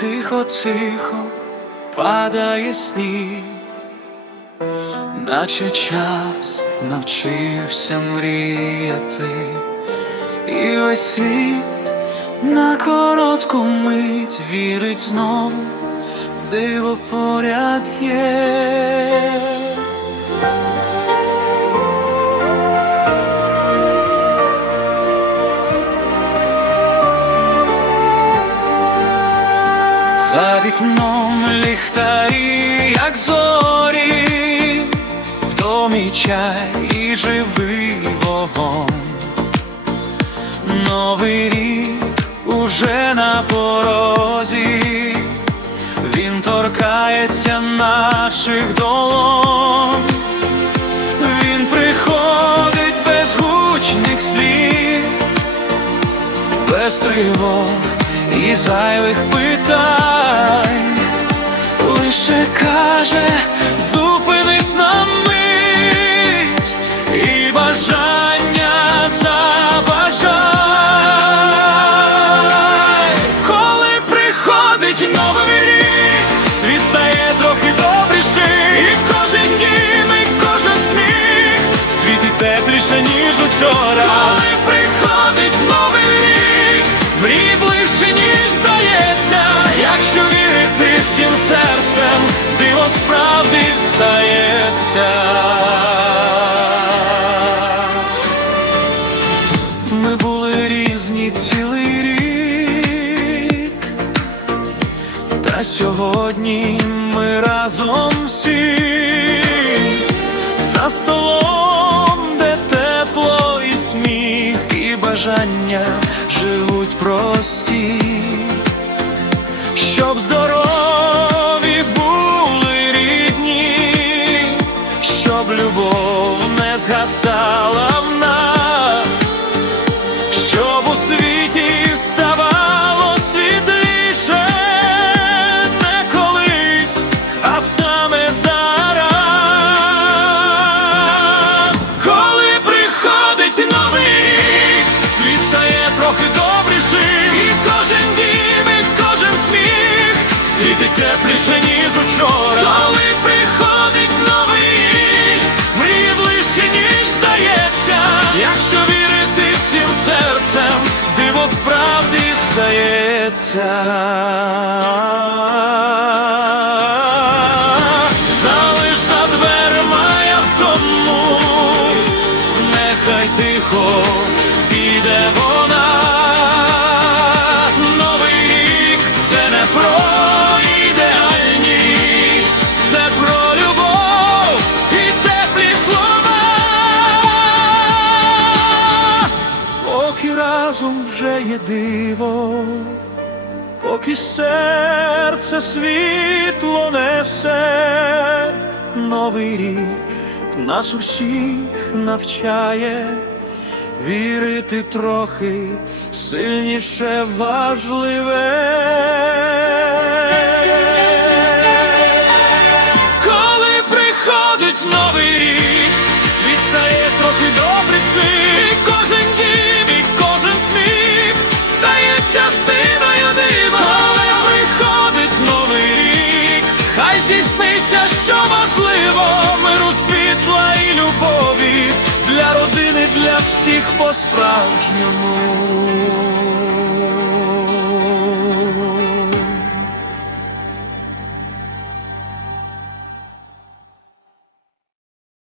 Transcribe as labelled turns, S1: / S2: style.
S1: тихо, тихо падає сніг, наче час навчився мріяти, і весь світ на коротку мить вірить знову, диво поряд є. За вікном ліхтарі, як зорі, в домі чай і живий вогонь. Новий рік уже на порозі, він торкається наших долонь. Він приходить без гучних слів, без тривог і зайвих питань, лише каже, зупинись на мить і бажання забажай, коли приходить новий рік, світ стає трохи добріший, і кожен дім, і кожен сміх, світить тепліше, ніж учора. Коли приходить диво справді стається. Ми були різні цілий рік, та сьогодні ми разом всі за столом, де тепло і сміх, і бажання живуть прості, стається. Залиш за дверма я в тому, нехай тихо піде вона. Новий рік це не про ідеальність, це про любов і теплі слова. Поки разом вже є диво, поки серце світло несе, новий рік нас усіх навчає вірити трохи сильніше важливе. Коли приходить новий світла і